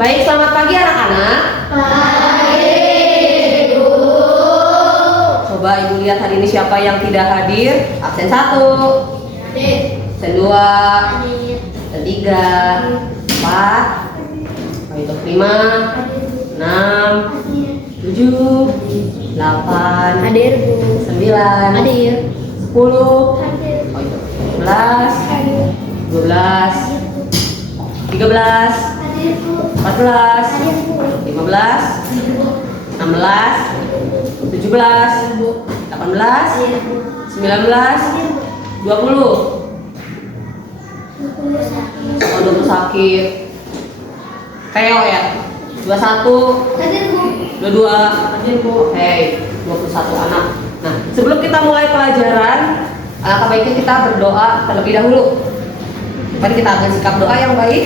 Baik, selamat pagi anak-anak. Pagi, Guru. Coba Ibu lihat hari ini siapa yang tidak hadir. Absen 1, Hadir. absen 2, Hadir. absen 3, 4, itu 5, 6, 7, 8, Hadir, Bu. 9, Hadir. 10, Hadir. itu 11, Hadir. 12, 13, Hadir, Bu. 14, Hadir, Bu. 15, 16, 17, 18, 19, 20. Oh, 20 sakit. Keo ya. 21, Hadir, Bu. 22, hadir Bu. Hei, 21 anak. Nah, sebelum kita mulai pelajaran, alangkah baiknya kita berdoa terlebih dahulu. Mari kita ambil sikap doa yang baik.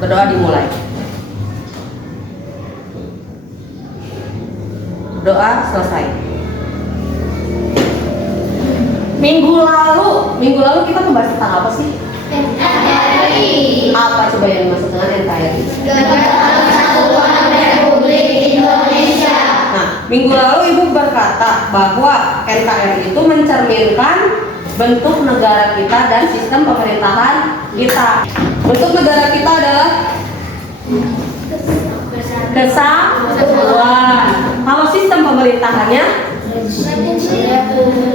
Berdoa dimulai. Doa selesai. Minggu lalu kita membahas tentang apa sih? NKRI. Apa coba yang dimaksud dengan NKRI? Negara Kesatuan Republik Indonesia. Nah, minggu lalu Ibu berkata bahwa NKRI itu mencerminkan bentuk negara kita dan sistem pemerintahan kita. Bentuk negara kita adalah kesatuan. Kalau sistem pemerintahannya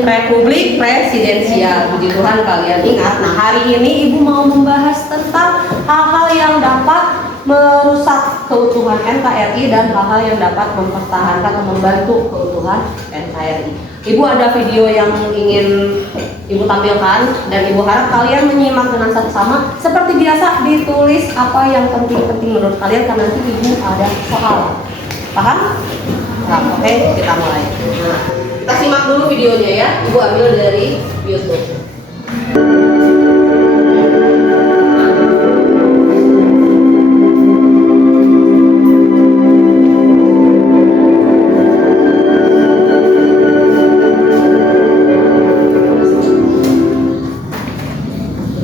Republik presidensial. Puji Tuhan kalian ingat. Nah, hari ini Ibu mau membahas tentang hal-hal yang dapat merusak keutuhan NKRI dan hal-hal yang dapat mempertahankan atau membantu keutuhan NKRI. Ibu ada video yang ingin Ibu tampilkan dan Ibu harap kalian menyimak dengan satu-sama. Seperti biasa ditulis apa yang penting-penting menurut kalian karena nanti Ibu ada soal. Paham? Nah, oke, kita mulai. Nah, kita simak dulu videonya ya. Ibu ambil dari YouTube.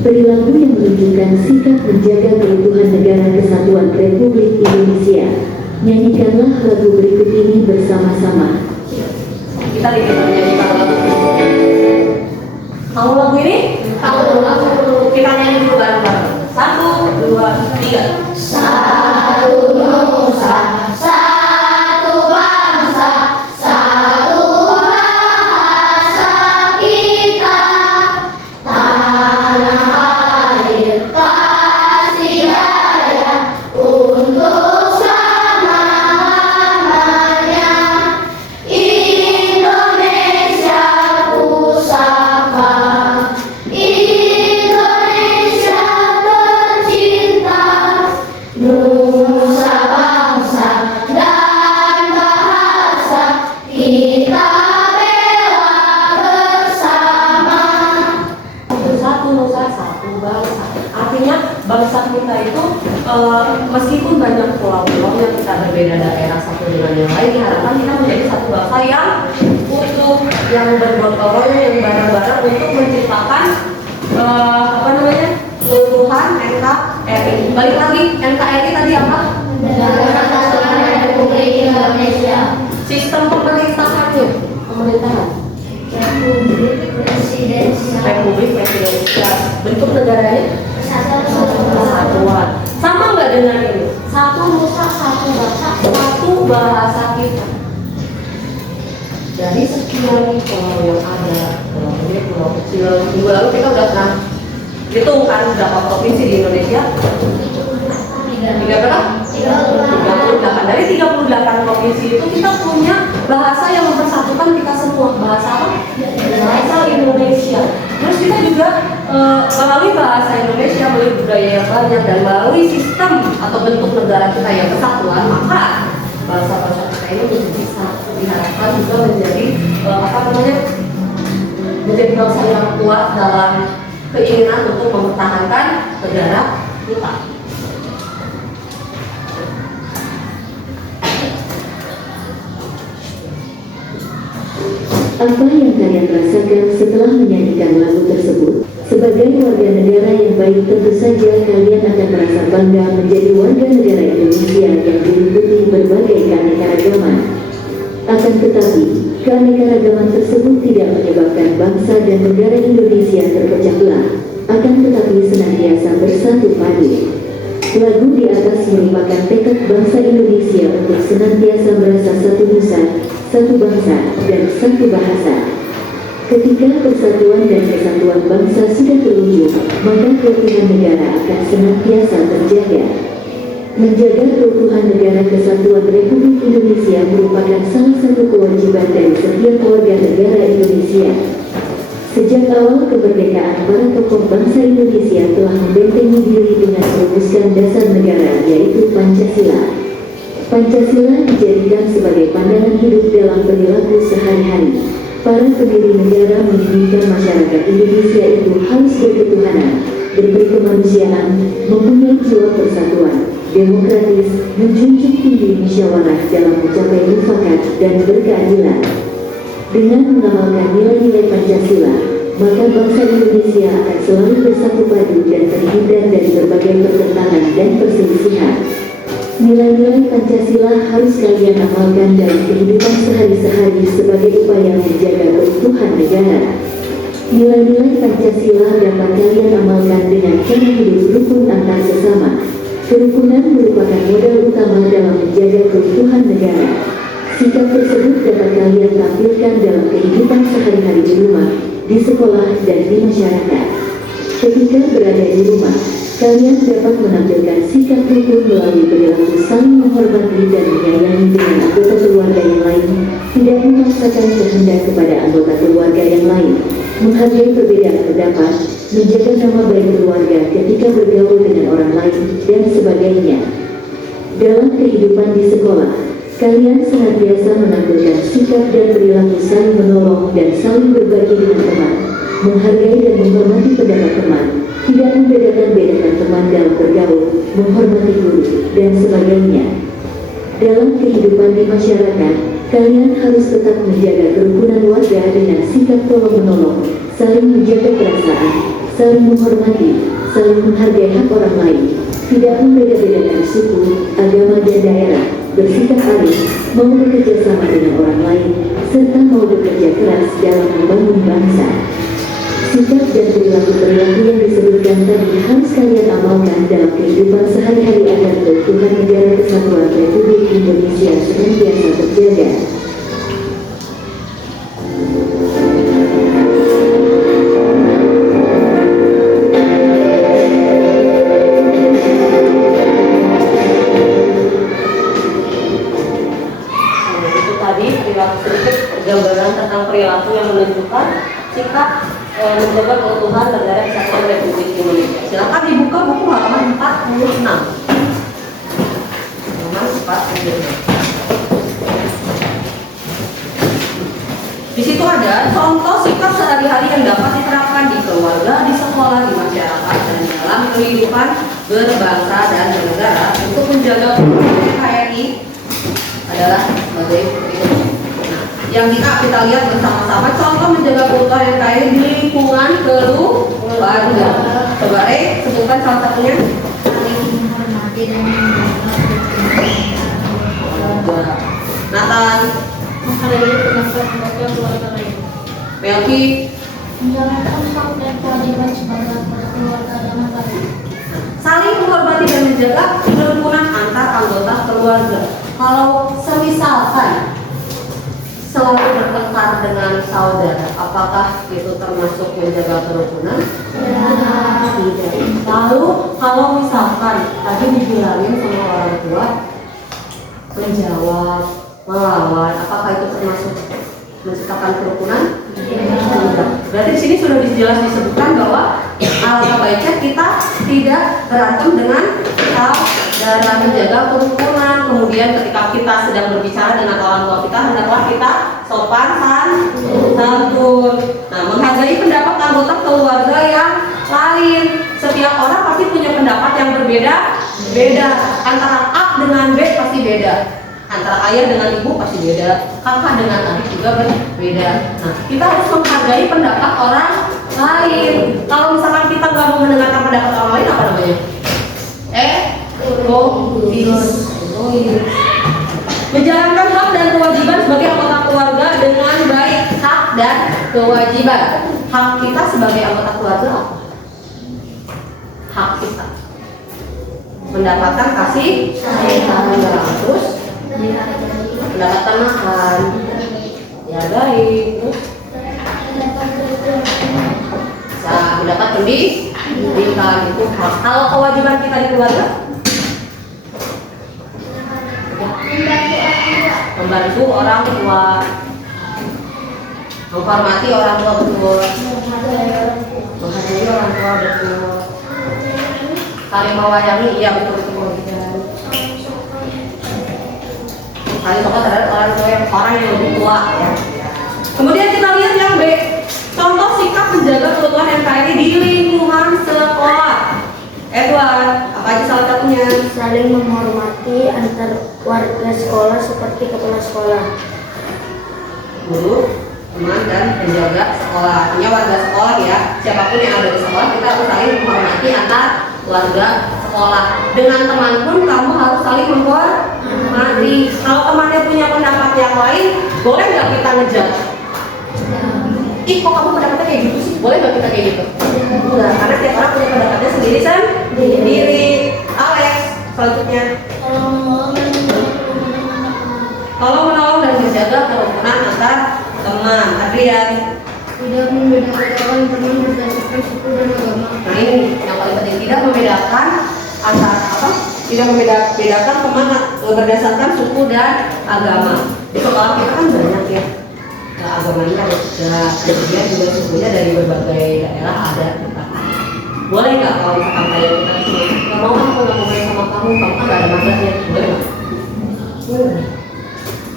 Perilaku yang menunjukkan sikap menjaga keutuhan negara kesatuan Republik Indonesia. Nyanyikanlah lagu berikut ini bersama-sama. Kita lihat nyanyikan lagu. Tahu lagu ini? Tahu lagu. Kita nyanyi dulu bareng-bareng. 1, 2, 3. Satu nusa, satu bangsa, satu bahasa kita. Tanah air kasih raya untuk selama-lamanya. Indonesia pusaka, Indonesia tercinta, nusa bangsa dan bahasa kita bela bersama. Satu nusa, satu bangsa. Artinya bangsa kita itu meskipun banyak pulau-pulau yang kita berbeda daerah satu dengan yang lain, diharapkan kita menjadi satu bangsa yang utuh, yang bergotong royong, yang bareng-bareng untuk menciptakan keutuhan NKRI. Balik lagi, NKRI tadi apa? Negara Kesatuan Republik Indonesia. Sistem pemerintahannya, pemerintahan. Republik presidensial. Bentuk negaranya kesatuan. Sama nggak dengan ini? Satu nusa, satu bangsa, satu bahasa kita. Dari sekian pulau yang ada, pulau gede, pulau kecil. Minggu lalu kita udah pernah hitung kan berapa provinsi di Indonesia? 38. Dari 38 provinsi itu kita punya bahasa yang mempersatukan kita semua. Bahasa apa? Bahasa Indonesia. Terus kita juga melalui bahasa Indonesia, melalui budaya yang banyak dan melalui sistem atau bentuk negara kita yang kesatuan, maka bahasa-bahasa kita ini menjadi satu, diharapkan juga menjadi menjadi bangsa yang kuat dalam keinginan untuk mempertahankan negara kita. Apa yang kalian rasakan setelah menyanyikan lagu tersebut? Sebagai warga negara yang baik, tentu saja kalian akan merasa bangga menjadi warga negara Indonesia yang diliputi berbagai keanekaragaman. Akan tetapi, keanekaragaman tersebut tidak menyebabkan bangsa dan negara Indonesia terpecah belah, akan tetapi senantiasa bersatu padu. Lagu di atas merupakan tekad bangsa Indonesia untuk senantiasa merasa satu nusa, satu bangsa, dan satu bahasa. Ketika persatuan dan kesatuan bangsa sudah terwujud, maka keutuhan negara akan senantiasa terjaga. Menjaga keutuhan negara kesatuan Republik Indonesia merupakan salah satu kewajiban dari setiap warga negara Indonesia. Sejak awal kemerdekaan, para tokoh bangsa Indonesia telah membentengi diri dengan merumuskan dasar negara, yaitu Pancasila. Pancasila dijadikan sebagai pandangan hidup dalam perilaku sehari-hari. Para pendiri negara menginginkan masyarakat Indonesia itu harus berketuhanan, berbudi kemanusiaan, mempunyai jiwa persatuan, demokratis, menjunjung tinggi musyawarah dalam mencapai mufakat dan berkeadilan. Dengan mengamalkan nilai-nilai Pancasila, maka bangsa Indonesia akan selalu bersatu padu dan terhindar dari berbagai pertentangan dan perselisihan. Nilai-nilai Pancasila harus kalian amalkan dalam kehidupan sehari-hari sebagai upaya menjaga keutuhan negara. Nilai-nilai Pancasila dapat kalian amalkan dengan cara hidup rukun antar sesama. Kerukunan merupakan modal utama dalam menjaga keutuhan negara. Sikap tersebut dapat kalian tampilkan dalam kehidupan sehari-hari di rumah, di sekolah, dan di masyarakat. Ketika berada di rumah, kalian dapat menampilkan sikap rukun melalui perilaku saling menghormati dan menyayangi dengan anggota keluarga yang lain, tidak memaksakan kehendak kepada anggota keluarga yang lain, menghargai perbedaan pendapat, menjaga nama baik keluarga ketika bergaul dengan orang lain, dan sebagainya. Dalam kehidupan di sekolah, kalian senantiasa menampilkan sikap dan perilaku saling menolong dan saling berbagi dengan teman, menghargai dan menghormati pendapat teman, tidak membedakan-bedakan teman dalam bergaul, menghormati guru, dan sebagainya. Dalam kehidupan di masyarakat, kalian harus tetap menjaga kerukunan warga dengan sikap tolong-menolong, saling menjaga perasaan, saling menghormati, saling menghargai hak orang lain, tidak membeda-bedakan suku, agama, dan daerah, bersikap arif, mau bekerja sama dengan orang lain, serta mau bekerja keras dalam membangun bangsa. Sikap dan perilaku-perilaku yang disebutkan tadi harus kalian amalkan dalam kehidupan sehari-hari agar keutuhan negara kesatuan Republik Indonesia senantiasa terjaga. Itu tadi perilaku, sedikit gambaran tentang perilaku yang menunjukkan sikap menjaga keutuhan negara kesatuan Republik Indonesia. Silakan dibuka buku halaman 46. Halaman 46. Di situ ada contoh sikap sehari-hari yang dapat diterapkan di keluarga, di sekolah, di masyarakat, dan dalam kehidupan berbangsa dan bernegara untuk menjaga keutuhan NKRI adalah sebagai berikut. Yang kita lihat bersama-sama contoh menjaga keutuhan NKRI di lingkungan keluarga. Coba sebutkan salah satunya. Nathan, menghargai pendapat keluarga lain. Melki, Menjalankan hak dan kewajiban sebagai keluarga dan lain. saling menghormati dan menjaga kerukunan antar anggota keluarga. Kalau semisalkan selalu bertengkar dengan saudara, apakah itu termasuk menjaga kerukunan? Tidak. Lalu kalau misalkan tadi dibilangin sama orang tua menjawab, melawan, apakah itu termasuk menciptakan kerukunan? Tidak. Berarti di sini sudah jelas disebutkan bahwa alangkah baiknya kita tidak berantem dengan saudara, menjaga kerukunan. Kemudian ketika kita sedang berbicara dengan orang tua kita, hendaklah kita sopan santun. Nah, menghargai pendapat anggota keluarga yang lain. Setiap orang pasti punya pendapat yang berbeda. Antara A dengan B pasti beda. Antara ayah dengan ibu pasti beda, kakak dengan adik juga berbeda. Nah, kita harus menghargai pendapat orang lain. Kalau misalkan kita nggak mau mendengarkan pendapat orang lain, apa namanya? Menjalankan hak dan kewajiban sebagai anggota keluarga dengan baik. Hak dan kewajiban. Hak kita sebagai anggota keluarga apa? Hak kita mendapatkan kasih sayang, terus mendapatkan makan, ya baik, terus mendapat pendidikan, itu hak. Kalau kewajiban kita di keluarga, membantu orang tua, menghormati orang tua, betul, menghargai orang tua, betul, saling mewayangi, iya betul betul. Saling sopan terhadap orang yang lebih tua, ya. Kemudian kita lihat yang B, contoh sikap menjaga keutuhan NKRI di lingkungan sekolah. Edward, apa aja salah satunya? Saling menghormati antar warga sekolah seperti kepala sekolah, Guru, teman, dan penjaga sekolah. Artinya warga sekolah ya, siapapun yang ada di sekolah kita harus saling menghormati antar warga sekolah. Dengan teman pun kamu harus saling menghormati. Kalau temannya punya pendapat yang lain, boleh nggak kita ngejar? Ih, kok kamu pendapatnya kayak gitu sih? Boleh nggak kita kayak gitu? Enggak, karena tiap orang punya pendapatnya sendiri sendiri. Alex, selanjutnya. Tolong menolong dan menjaga kerukunan antar teman. Adrian. tidak membedakan teman berdasarkan suku dan agama. Nah ini yang paling penting, tidak membedakan antara apa? Tidak membedakan teman berdasarkan suku dan agama. Di sekolah kita kan banyak ya. Nah, agamanya ada, kemudian juga sukunya dari berbagai daerah ada. Boleh nggak kalau misalkan kayak kita nggak mau aku nggak mau main sama kamu kan nggak ada masalahnya, boleh nggak?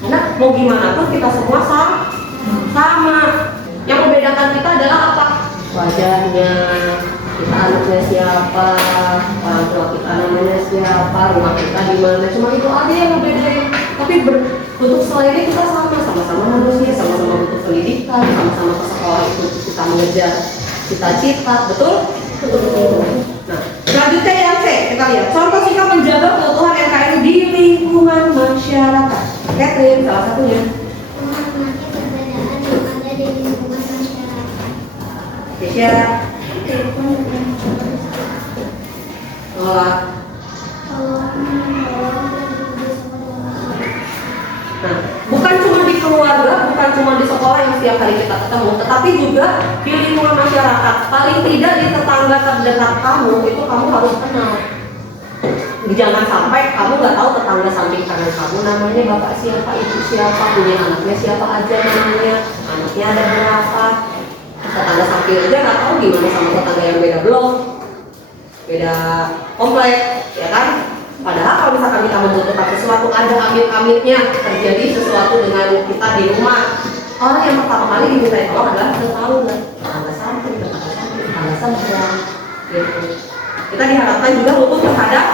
Karena mau gimana pun kita semua sama. Yang membedakan kita adalah apa? Wajahnya, kita anaknya siapa, orang tua kita namanya siapa, rumah kita di mana. Cuma itu aja yang membedakan. Tapi untuk selainnya kita sama-sama manusia, sama-sama butuh pendidikan, sama-sama ke sekolah itu kita mengejar cita-cita, betul? Nah, selanjutnya yang C, kita lihat contoh sikap menjaga keutuhan NKRI di lingkungan masyarakat. Catherine, salah satunya. Menghormati perbedaan yang ada di lingkungan masyarakat. Kesia, Lola. Nah, bukan cuma di keluarga, bukan cuma di sekolah yang setiap hari kita ketemu, tetapi juga di lingkungan masyarakat. Paling tidak di tetangga terdekat kamu itu kamu harus kenal. Jangan sampai kamu nggak tahu tetangga samping kanan kamu namanya bapak siapa, ibu siapa, punya anaknya siapa aja namanya, anaknya ada berapa. Tetangga samping aja nggak tahu gimana sama tetangga yang beda blok, beda komplek, ya kan? Padahal kalau misalkan kita membutuhkan sesuatu, ada amit-amitnya terjadi sesuatu dengan kita di rumah, orang yang pertama kali diminta tolong adalah tetangga samping, tetangga seberang, gitu. Kita diharapkan juga luput terhadap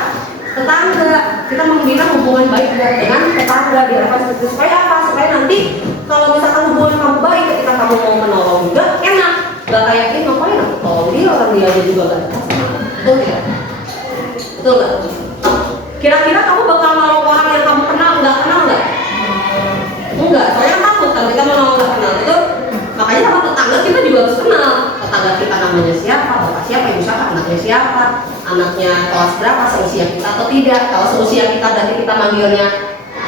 tetangga. Kita membina hubungan baik dengan tetangga, diharapkan seperti itu. Supaya apa? Supaya nanti kalau misalkan hubungan kamu baik, ketika kamu mau menolong juga enak. Gak kayak ini ngapain aku tolong dia, orang dia aja juga gak ada. Betul ya? Betul gak? Kira-kira kamu bakal menolong orang yang kamu kenal nggak? Enggak, soalnya takut kalau kita menolong nggak kenal itu. Makanya sama tetangga kita juga harus kenal. Tetangga kita namanya siapa, bapak siapa, ibu siapa, anaknya siapa, anaknya kelas berapa, seusia kita atau tidak. Kalau seusia kita berarti kita manggilnya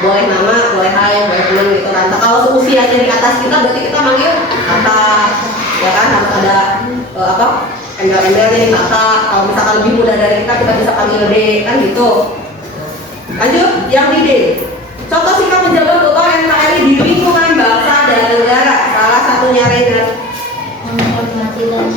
boleh nama, boleh hai, boleh teman gitu kan. Kalau seusianya di atas kita berarti kita manggil kakak, ya kan, harus ada embel-embelnya nih kakak. Kalau misalkan lebih muda dari kita bisa panggil dek, kan gitu. Lanjut, yang di D. Contoh sikap menjaga keutuhan NKRI di lingkungan bangsa dan negara. Salah satunya Rainer. Menghormati dan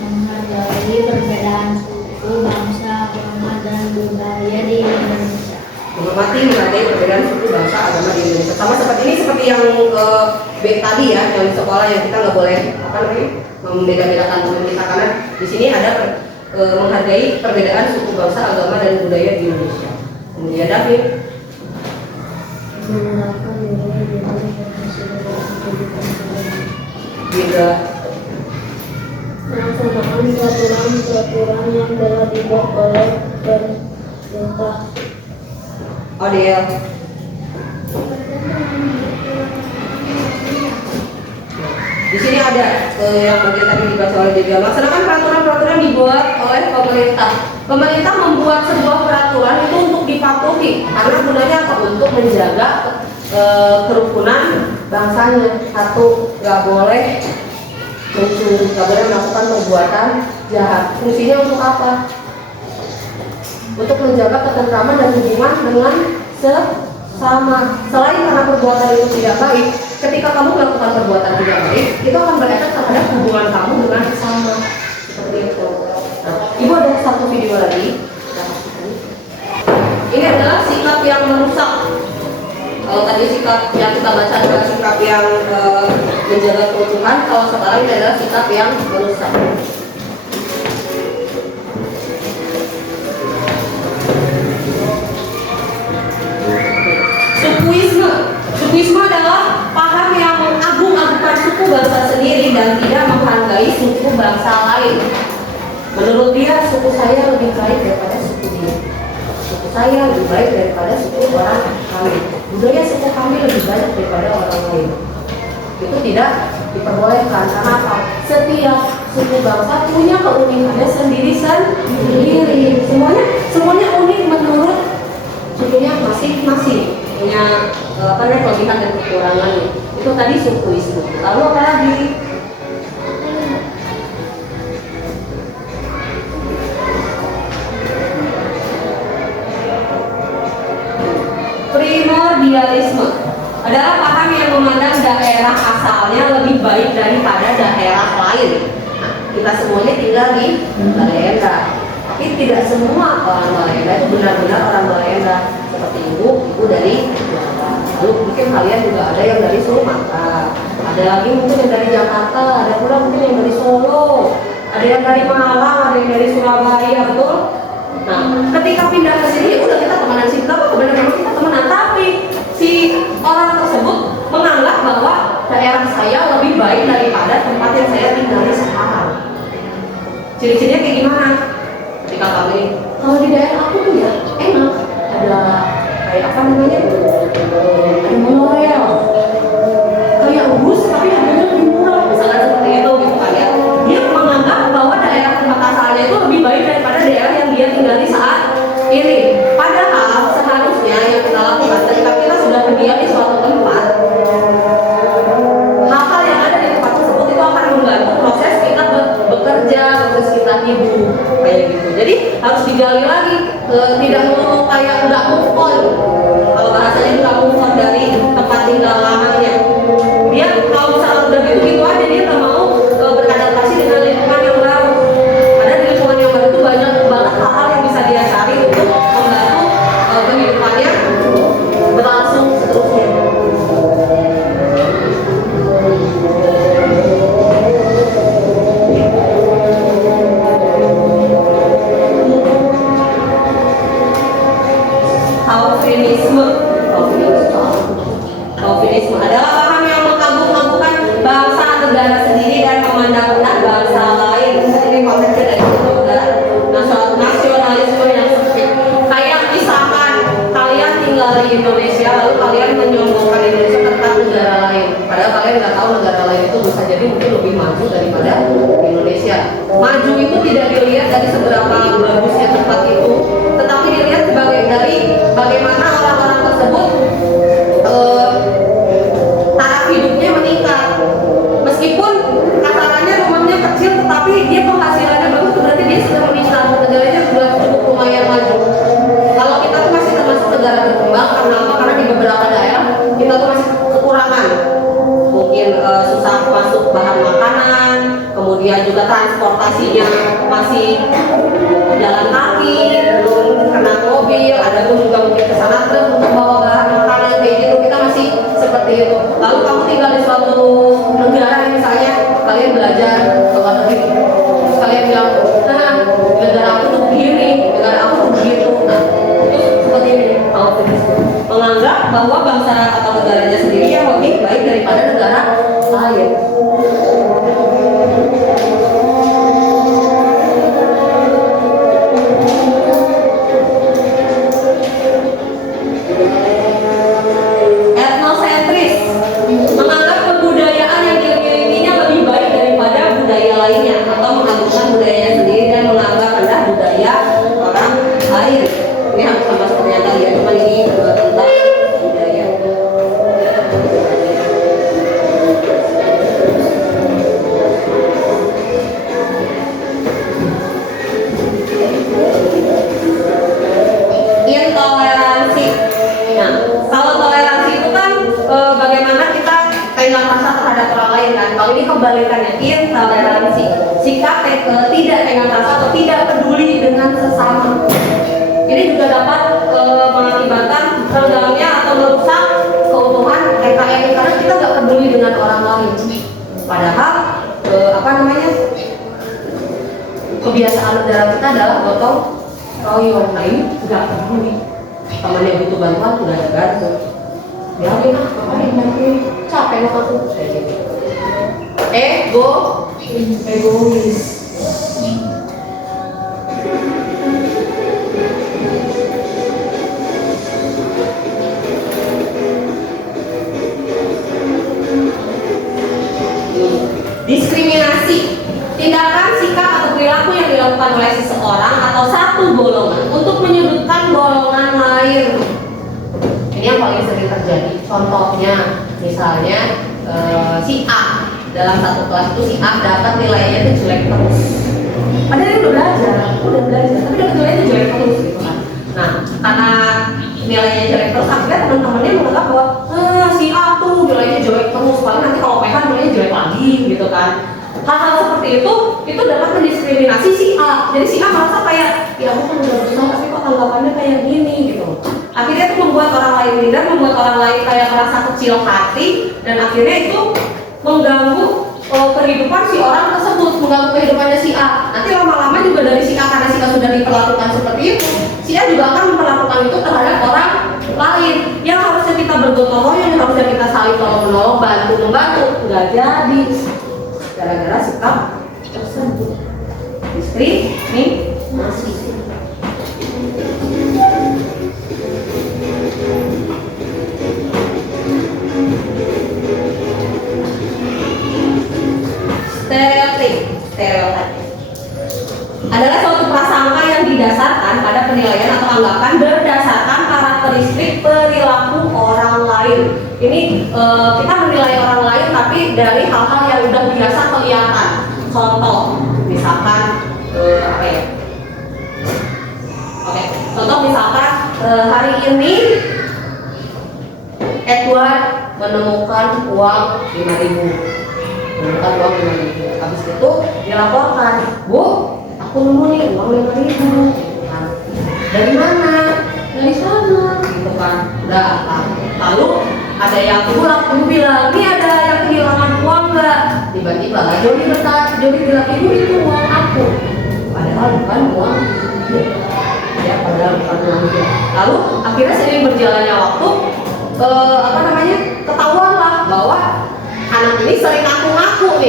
menghargai perbedaan suku, bangsa, agama, dan budaya di Indonesia. Menghormati, menghargai perbedaan suku, bangsa, agama di Indonesia. Sama seperti ini, seperti yang B tadi ya, yang di sekolah yang kita nggak boleh membeda-bedakan teman kita, karena di sini ada menghargai perbedaan suku, bangsa, agama, dan budaya di Indonesia. Kemudian David. Menggunakan nilai Juga melaksanakan peraturan yang telah dibuat oleh Contoh. Odil. Di sini ada yang bagian tadi dibaca oleh Debbie. Laksanakan peraturan-peraturan dibuat oleh pemerintah. Pemerintah membuat sebuah peraturan itu untuk dipatuhi karena gunanya apa? Untuk menjaga kerukunan bangsanya. Satu, nggak boleh mencuri, nggak boleh melakukan perbuatan jahat. Fungsinya untuk apa? Untuk menjaga ketentraman dan hubungan dengan sesama. Selain karena perbuatan itu tidak baik, ketika kamu melakukan perbuatan tidak baik, itu akan berefek terhadap hubungan kamu dengan sesama. Seperti itu. Nah, Ibu ada satu video lagi. Ini adalah sikap yang merusak. Kalau tadi sikap yang kita baca adalah sikap yang menjaga keutuhan, kalau sekarang ini adalah sikap yang merusak. Sukuisme adalah paham yang mengagung-agungkan suku bangsa sendiri dan tidak menghargai suku bangsa lain. Menurut dia, suku saya lebih baik daripada suku dia. Suku saya lebih baik daripada suku orang kami. Budaya suku kami lebih banyak daripada orang lain. Itu tidak diperbolehkan. Karena apa? Setiap suku bangsa punya keunikannya sendiri-sendiri. Semuanya unik menurut sukunya masing-masing. Punya kelebihan dan kekurangannya. Itu tadi sukuisme. Lalu apa lagi? Primordialisme adalah paham yang memandang daerah asalnya lebih baik daripada daerah lain. Nah, kita semuanya tinggal di Balenda, tapi tidak semua orang Balenda itu benar-benar orang Balenda. Seperti ibu dari Jawa. Lalu mungkin kalian juga ada yang dari Sumatera, ada lagi mungkin yang dari Jakarta, ada pula mungkin yang dari Solo, ada yang dari Malang, ada yang dari Surabaya, betul? Nah, ketika pindah ke sini, udah kita temenan sih, kebenaran kita temenan, tapi si orang tersebut menganggap bahwa daerah saya lebih baik daripada tempat yang saya tinggali sekarang. Ciri-cirinya kayak gimana? Ketika kami, kalau di daerah aku tuh ya enak, ada kayak apa namanya? Ada monorail, kayak bus tapi harganya lebih murah, misalnya seperti itu gitu kan ya. Dia menganggap bahwa daerah tempat asalnya itu lebih baik daripada daerah yang dia tinggali saat ini. Padahal seharusnya yang kita lakukan ketika kita sudah berdiam di suatu tempat, hal-hal yang ada di tempat tersebut itu akan membantu proses kita bekerja, proses kita hidup kayak gitu. Jadi harus digali lagi, tidak melulu kayak nggak move on. Kalau bahasanya nggak move on dari tempat tinggal lamanya. Dia kalau misalnya udah gitu-gitu aja, dia nggak mau beradaptasi dengan lingkungan yang baru. Ada di lingkungan yang baru itu banyak banget hal-hal yang bisa dia cari untuk membantu kehidupannya berlangsung seterusnya. Calvinisme adalah paham yang mengagung-agungkan bangsa negara sendiri dan memandang rendah bangsa lain. Ini konteksnya dari itu adalah nasionalisme yang sempit. Kayak misalkan kalian tinggal di Indonesia, lalu kalian menyombongkan Indonesia tentang negara lain. Padahal kalian nggak tahu negara lain itu bisa jadi mungkin lebih maju daripada Indonesia. Maju itu tidak dilihat dari seberapa bagusnya tempat itu, tetapi dilihat dari bagaimana orang-orang tersebut taraf hidupnya meningkat. Meskipun kasarannya rumahnya kecil, tetapi dia penghasilannya bagus, berarti dia sudah meningkat. Negaranya sudah cukup lumayan maju. Kalau kita tuh masih termasuk negara berkembang, karena apa? Karena di beberapa daerah kita tuh masih kekurangan. Mungkin susah masuk bahan makanan, kemudian juga transportasinya masih jalan kaki, belum kena mobil, ada pun juga mungkin kesana truk untuk bawa bahan makanan kayak gitu. Kita masih seperti itu. Lalu kamu tinggal di suatu negara, misalnya kalian belajar ke luar negeri, terus kalian bilang, nah negara aku tuh begini, negara aku tuh begitu. Nah, itu seperti ini. Menganggap bahwa bangsa atau negaranya sendiri yang lebih baik daripada negara lain. lain. Ini hampir sama seperti yang tadi ya, cuma ini tentang budaya. Intoleransi. Nah, kalau toleransi itu kan bagaimana kita tenggang rasa terhadap orang lain kan. Kalau ini kebalikannya, intoleransi, sikap tidak tenggang rasa atau tidak peduli dengan sesama. Ini juga dapat mengakibatkan renggangnya atau merusak keutuhan NKRI karena kita nggak peduli dengan orang lain. Padahal kebiasaan negara kita adalah gotong royong. Nah ini nggak peduli. Temannya butuh bantuan udah ada gantung. Ya udah, ngapain nanti capek loh aku. Egois. Diskriminasi, tindakan, sikap atau perilaku yang dilakukan oleh seseorang atau satu golongan untuk menyudutkan golongan lain. Ini yang paling sering terjadi. Contohnya, misalnya si A dalam satu kelas itu si A dapat nilainya itu jelek terus. Padahal dia udah belajar, tapi dapat nilainya jelek terus gitu kan. Nah, karena nilainya jelek terus, akhirnya teman-temannya menganggap bahwa si A tuh nilainya jelek terus, paling nanti kalau PH nilainya jelek lagi gitu kan. Hal-hal seperti itu dapat mendiskriminasi si A. Jadi si A merasa kayak, ya aku kan udah berusaha tapi kok tanggapannya kayak gini gitu. Akhirnya itu membuat orang lain minder, membuat orang lain kayak merasa kecil hati, dan akhirnya itu mengganggu kehidupan si orang tersebut, mengganggu kehidupannya si A. Nanti lama-lama juga dari si A, karena si A sudah diperlakukan seperti itu, si A juga akan memperlakukan itu terhadap orang lain. Yang harusnya kita bergotong royong, yang harusnya kita saling tolong-menolong, bantu-membantu, nggak jadi gara-gara sikap tersebut. Diskriminasi. Stereotip adalah suatu prasangka yang didasarkan pada penilaian atau anggapan berdasarkan karakteristik perilaku orang lain. Ini kita menilai orang lain tapi dari hal-hal yang udah biasa kelihatan. Contoh, misalkan contoh misalkan hari ini Edward menemukan uang 5.000. Habis itu dilaporkan, Bu, aku nemu nih uang 5.000 gitu kan. Dari mana? Dari sana gitu kan. Udah, lalu ada yang pulang, ibu bilang, ini ada yang kehilangan uang nggak? Tiba-tiba lah Jody bilang, ibu itu uang aku. Padahal bukan uang dia. Ya, padahal bukan uang dia. Lalu akhirnya seiring berjalannya waktu, ketahuan lah bahwa anak ini sering ngaku-ngaku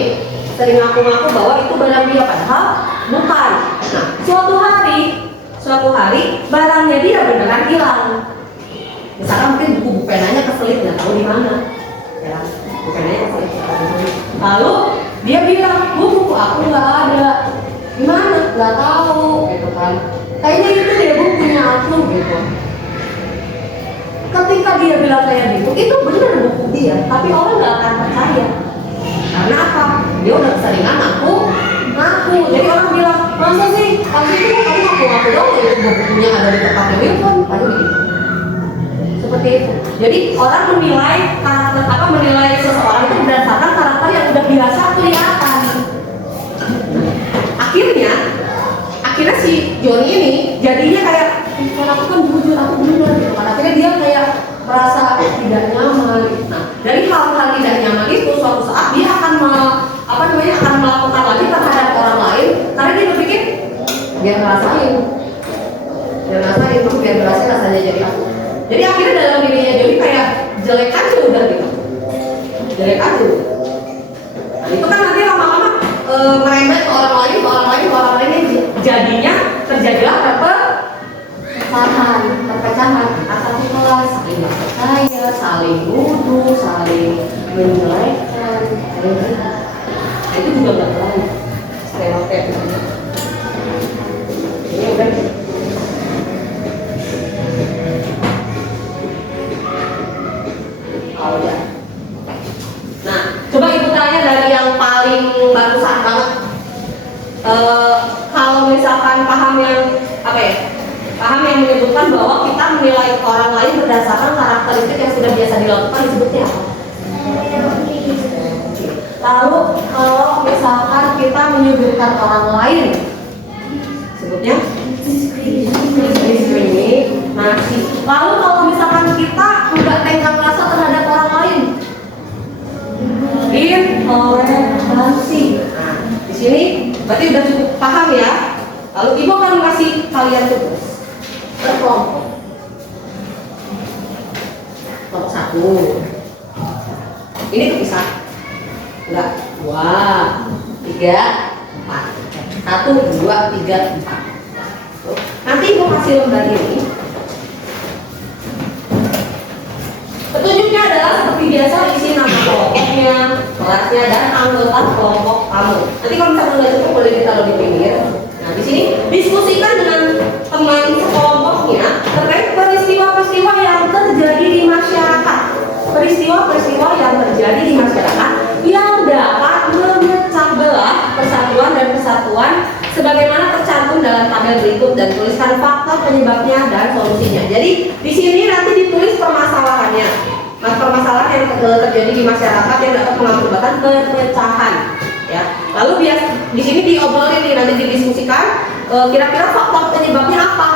bahwa itu barang dia, padahal bukan. Nah, suatu hari barangnya dia beneran hilang. Misalkan mungkin buku penanya keselip, nggak tahu di mana. Ya, buku penanya keselip. Lalu dia bilang, buku aku nggak ada. Di mana? Nggak tahu, gitu kan. Kayaknya itu dia bukunya aku, gitu. Ketika dia bilang kayak gitu, itu benar buku dia, tapi orang nggak akan percaya. Karena apa? Dia udah keseringan ngaku. Jadi orang bilang, masa sih? Pasti itu kamu ngaku dong, bukunya ada di tempatnya Wilson, aduh gitu. Seperti itu. Jadi orang menilai seseorang itu berdasarkan karakter yang udah biasa kelihatan. Akhirnya si Johnny ini jadinya kayak, kalau aku kan jujur, aku bener gitu kan. Akhirnya dia kayak merasa tidak nyaman. Nah, dari hal-hal tidak nyaman itu suatu saat dia akan melakukan lagi terhadap orang lain karena dia berpikir biar ngerasain rasanya jadi aku. Jadi akhirnya dalam dirinya jadi kayak jelek aja udah gitu. Nah, itu kan nanti lama-lama merembet ke orang lain, jadinya terjadilah perpecahan antar satu kelas, saling nggak percaya, saling nuduh, saling menjelekkan. Itu juga nggak terlalu stereotip. Ini udah Paham yang menyebutkan bahwa kita menilai orang lain berdasarkan karakteristik yang sudah biasa dilakukan disebutnya apa? Lalu kalau misalkan kita menyudutkan orang lain, sebutnya diskriminasi. Lalu kalau misalkan kita nggak tenggang rasa terhadap orang lain, intoleransi. Nah, di sini berarti udah cukup paham ya. Lalu ibu akan kasih kalian tugas berkelompok. Kelompok 1. Ini terpisah. Enggak. 2, 3, 4. 1, 2, 3, 4. Nanti ibu kasih lembar ini. Petunjuknya adalah seperti biasa isi nama kelompoknya, kelasnya, dan anggota kelompok kamu. Nanti kalau misalnya nggak cukup boleh ditaruh di pinggir. Nah di sini diskusikan dengan teman sekelompoknya terkait peristiwa-peristiwa yang terjadi di masyarakat. Peristiwa-peristiwa yang terjadi di masyarakat yang dapat memecah belah persatuan dan kesatuan sebagaimana tercantum dalam tabel berikut dan tuliskan faktor penyebabnya dan solusinya. Jadi di sini nanti ditulis permasalahannya, permasalahan yang terjadi di masyarakat yang dapat mengakibatkan perpecahan. Ya. Lalu di sini diobrolin nih, nanti didiskusikan kira-kira faktor penyebabnya apa?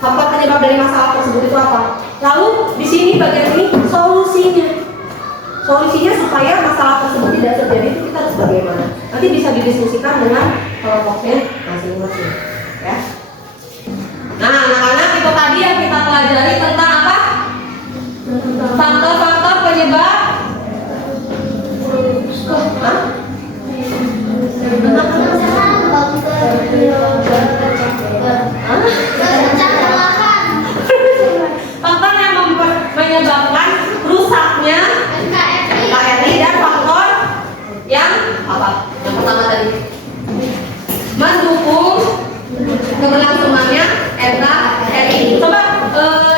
Faktor penyebab dari masalah tersebut itu apa? Lalu di sini bagian ini solusinya. Solusinya supaya masalah tersebut tidak terjadi itu kita harus bagaimana? Nanti bisa didiskusikan dengan kelompoknya masing-masing. Ya. Nah, anak-anak itu tadi yang kita pelajari tentang apa? Faktor-faktor penyebab. Faktor yang menyebabkan rusaknya NKRI dan faktor yang apa? Yang pertama tadi mendukung keberlangsungannya NKRI. Coba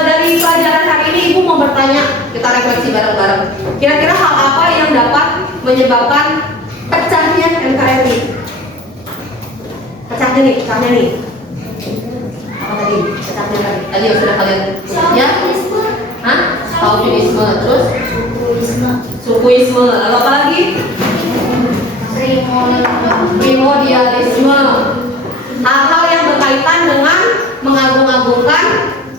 dari pelajaran hari ini ibu mau bertanya, kita refleksi bareng-bareng. Kira-kira hal apa yang dapat menyebabkan pecahnya NKRI? Pecahnya nih. Apa tadi? Pecahnya tadi. Tadi yang sudah kalian ya? Hah? Stalinisme, terus? Sukuisme. Lalu apa lagi? Primordialisme. Hal-hal yang berkaitan dengan mengagung-agungkan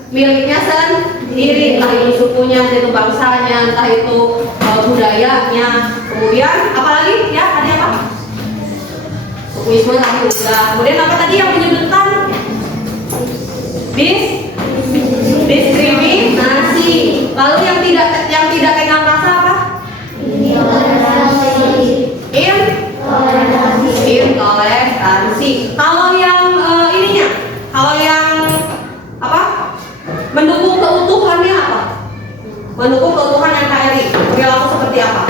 miliknya sendiri, entah itu sukunya, entah itu bangsanya, entah itu budayanya. Kemudian apa lagi? Ya, tadi apa? Sukuisme tadi udah. Kemudian apa tadi yang menyebutkan? Diskriminasi. Lalu yang tidak tegang rasa apa? Intoleransi. Kalau yang ininya, kalau yang apa? Mendukung keutuhannya apa? Mendukung keutuhan NKRI. Perilaku seperti apa?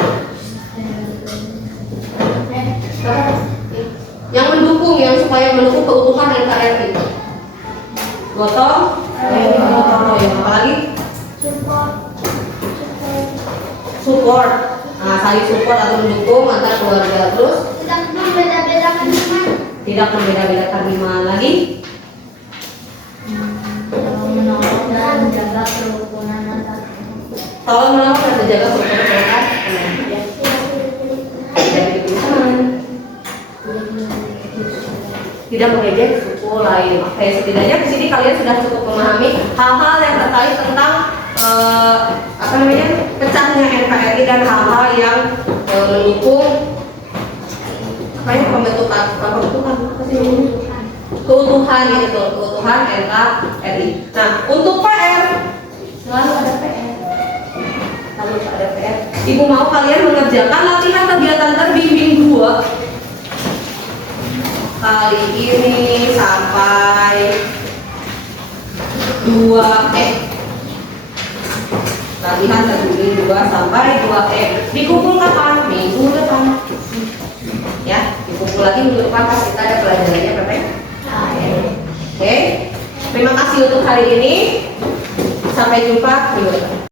Yang mendukung, yang supaya mendukung keutuhan NKRI. Gotong royong. Apa lagi? Support. Nah, saling support atau mendukung antar keluarga. Terus tidak membeda-bedakan iman lagi. Menolong dan menjaga kerukunan antar. Tolong menolong dan menjaga kerukunan antar. Tidak mengejek suku lain. Oke, setidaknya di sini kalian sudah cukup memahami hal-hal yang terkait tentang pecahnya NKRI dan hal-hal yang mendukung keutuhan itu, keutuhan NKRI. Nah, untuk PR selalu ada PR. Kalau ada PR, ibu mau kalian mengerjakan latihan kegiatan terbimbing 2 kali ini sampai 2E. Latihan terbimbing 2 sampai 2E. Dikumpul kapan? Minggu depan. Ya, dikumpul lagi minggu depan pas kita ada pelajarannya berapa ya? Oke. Terima kasih untuk hari ini. Sampai jumpa minggu depan.